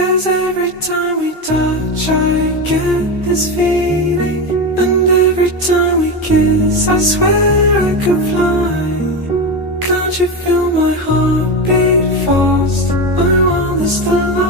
'Cause every time we touch I get this feeling, and every time we kiss I swear I could fly. Can't you feel my heart beat fast? I want this to last.